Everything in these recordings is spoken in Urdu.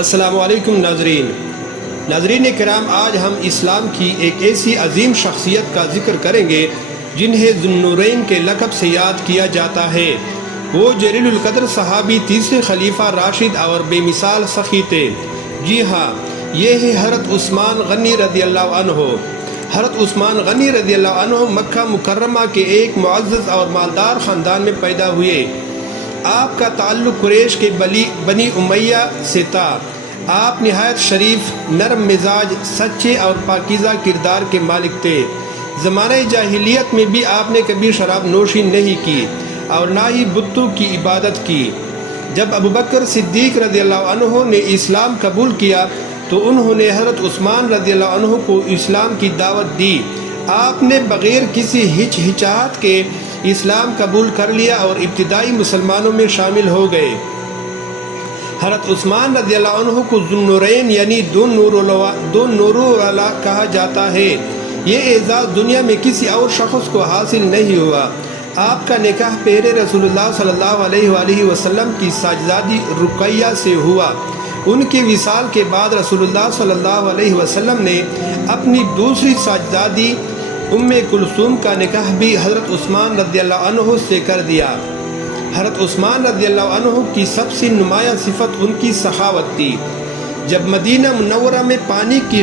السلام علیکم ناظرین کرام، آج ہم اسلام کی ایک ایسی عظیم شخصیت کا ذکر کریں گے جنہیں ذو النورین کے لقب سے یاد کیا جاتا ہے۔ وہ جلیل القدر صحابی، تیسرے خلیفہ راشد اور بے مثال سخی تھے۔ جی ہاں، یہ ہے حضرت عثمان غنی رضی اللہ عنہ۔ حضرت عثمان غنی رضی اللہ عنہ مکہ مکرمہ کے ایک معزز اور مالدار خاندان میں پیدا ہوئے۔ آپ کا تعلق قریش کے بنی امیہ سے تھا۔ آپ نہایت شریف، نرم مزاج، سچے اور پاکیزہ کردار کے مالک تھے۔ زمانہ جاہلیت میں بھی آپ نے کبھی شراب نوشی نہیں کی اور نہ ہی بتوں کی عبادت کی۔ جب ابوبکر صدیق رضی اللہ عنہ نے اسلام قبول کیا تو انہوں نے حضرت عثمان رضی اللہ عنہ کو اسلام کی دعوت دی۔ آپ نے بغیر کسی ہچکچاہٹ کے اسلام قبول کر لیا اور ابتدائی مسلمانوں میں شامل ہو گئے۔ حضرت عثمان رضی اللہ عنہ کو ذو النورین یعنی دو نوروں والا کہا جاتا ہے۔ یہ اعزاز دنیا میں کسی اور شخص کو حاصل نہیں ہوا۔ آپ کا نکاح پیرے رسول اللہ صلی اللہ علیہ وآلہ وسلم کی ساجزادی رقیہ سے ہوا۔ ان کے وصال کے بعد رسول اللہ صلی اللہ علیہ وسلم نے اپنی دوسری ساجزادی ام کلثوم کا نکاح بھی حضرت عثمان رضی اللہ عنہ سے کر دیا۔ حضرت عثمان رضی اللہ عنہ کی سب سے نمایاں صفت ان کی سخاوت تھی۔ جب مدینہ منورہ میں پانی کی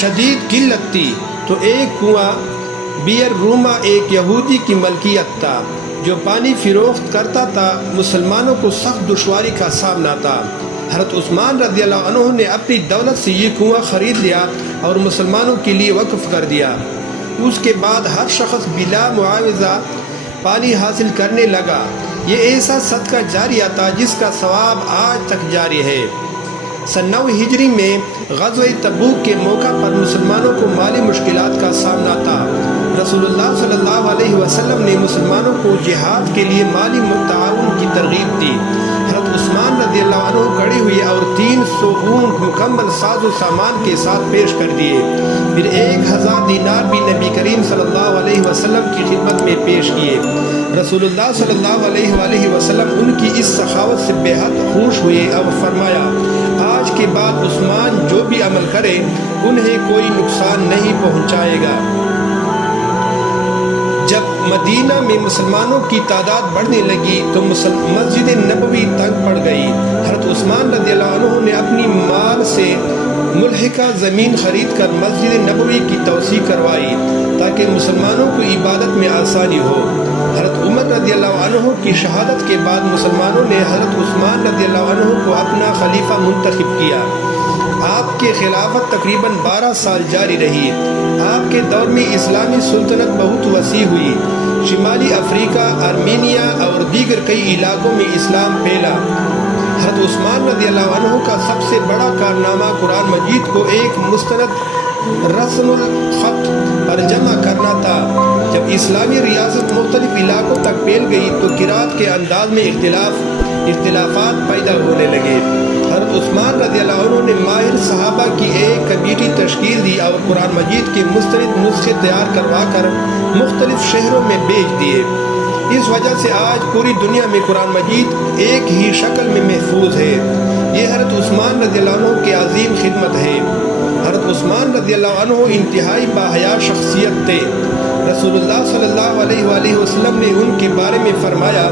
شدید قلت تھی تو ایک کنواں بئر روما ایک یہودی کی ملکیت تھا جو پانی فروخت کرتا تھا۔ مسلمانوں کو سخت دشواری کا سامنا تھا۔ حضرت عثمان رضی اللہ عنہ نے اپنی دولت سے یہ کنواں خرید لیا اور مسلمانوں کے لیے وقف کر دیا۔ اس کے بعد ہر شخص بلا معاوضہ پانی حاصل کرنے لگا۔ یہ ایسا صدقہ جاریہ تھا جس کا ثواب آج تک جاری ہے۔ سن 9 ہجری میں غزوہ تبوک کے موقع پر مسلمانوں کو مالی مشکلات کا سامنا تھا۔ رسول اللہ صلی اللہ علیہ وسلم نے مسلمانوں کو جہاد کے لیے مالی تعاون کی ترغیب دی۔ حضرت عثمان رضی اللہ عنہ کھڑے ہوئے اور 300 اونٹ مکمل ساز و سامان کے ساتھ پیش کر دیے۔ پھر 1000 دینار بھی نبی کریم صلی اللہ علیہ وسلم کی خدمت میں پیش کیے۔ رسول اللہ صلی اللہ علیہ وآلہ وسلم ان کی اس سخاوت سے بے حد خوش ہوئے اور فرمایا، آج کے بعد عثمان جو بھی عمل کرے انہیں کوئی نقصان نہیں پہنچائے گا۔ جب مدینہ میں مسلمانوں کی تعداد بڑھنے لگی تو مسجد نبوی تنگ پڑ گئی۔ حضرت عثمان رضی اللہ عنہ نے اپنی مال سے ملحقہ زمین خرید کر مسجد نبوی کی توسیع کروائی تاکہ مسلمانوں کو عبادت میں آسانی ہو۔ حضرت عمر رضی اللہ عنہ کی شہادت کے بعد مسلمانوں نے حضرت عثمان رضی اللہ عنہ کو اپنا خلیفہ منتخب کیا۔ آپ کی خلافت تقریباً 12 سال جاری رہی۔ آپ کے دور میں اسلامی سلطنت بہت وسیع ہوئی۔ شمالی افریقہ، آرمینیا اور دیگر کئی علاقوں میں اسلام پھیلا۔ حضرت عثمان رضی اللہ عنہ کا سب سے بڑا کارنامہ قرآن مجید کو ایک مستند رسم الخط پر جمع کرنا تھا۔ جب اسلامی ریاست مختلف علاقوں تک پھیل گئی تو قرأت کے انداز میں اختلافات پیدا ہونے لگے۔ حضرت عثمان رضی اللہ عنہ نے ماہر صحابہ کی ایک کمیٹی تشکیل دی اور قرآن مجید کے مستند نسخے تیار کروا کر مختلف شہروں میں بیچ دیے۔ اس وجہ سے آج پوری دنیا میں قرآن مجید ایک ہی شکل میں محفوظ ہے۔ یہ حضرت عثمان رضی اللہ عنہ کی عظیم خدمت ہے۔ حضرت عثمان رضی اللہ عنہ انتہائی باحیا شخصیت تھے۔ رسول اللہ صلی اللہ علیہ وآلہ وسلم نے ان کے بارے میں فرمایا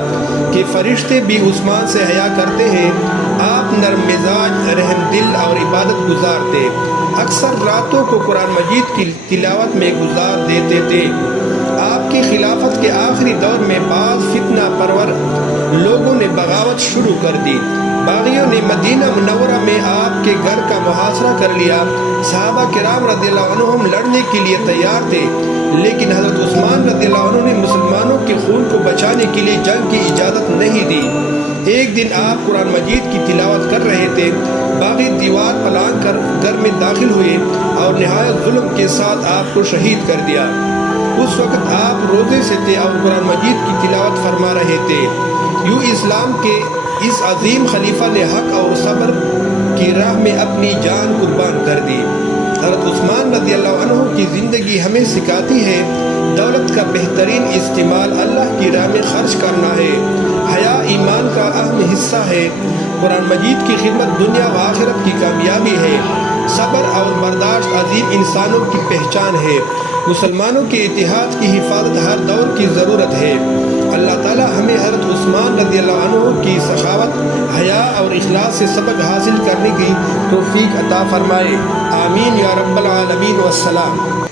کہ فرشتے بھی عثمان سے حیا کرتے ہیں۔ آپ نرم مزاج، رحم دل اور عبادت گزار تھے۔ اکثر راتوں کو قرآن مجید کی تلاوت میں گزار دیتے تھے۔ آپ کی خلافت کے آخری دور میں بعض فتنہ پرور لوگوں نے بغاوت شروع کر دی۔ باغیوں نے مدینہ منورہ میں آپ کے گھر کا محاصرہ کر لیا۔ صحابہ کرام رضی اللہ عنہم لڑنے کے لیے تیار تھے، لیکن حضرت عثمان رضی اللہ عنہ نے مسلمانوں کے خون کو بچانے کے لیے جنگ کی اجازت نہیں دی۔ ایک دن آپ قرآن مجید کی تلاوت کر رہے تھے، باغی دیوار پلانگ کر گھر میں داخل ہوئے اور نہایت ظلم کے ساتھ آپ کو شہید کر دیا۔ اس وقت آپ روزے سے تھے اور قرآن مجید کی تلاوت فرما رہے تھے۔ یوں اسلام کے اس عظیم خلیفہ نے حق اور صبر کی راہ میں اپنی جان قربان کر دی۔ حضرت عثمان رضی اللہ عنہ کی زندگی ہمیں سکھاتی ہے دولت کا بہترین استعمال اللہ کی راہ میں خرچ کرنا ہے۔ حیا ایمان کا اہم حصہ ہے۔ قرآن مجید کی خدمت دنیا و آخرت کی کامیابی ہے۔ صبر اور برداشت عظیم انسانوں کی پہچان ہے۔ مسلمانوں کے اتحاد کی حفاظت ہر دور کی ضرورت ہے۔ اللہ تعالی ہمیں حضرت عثمان رضی اللہ عنہ کی سخاوت، حیا اور اخلاص سے سبق حاصل کرنے کی توفیق عطا فرمائے۔ آمین یا رب العالمین والسلام۔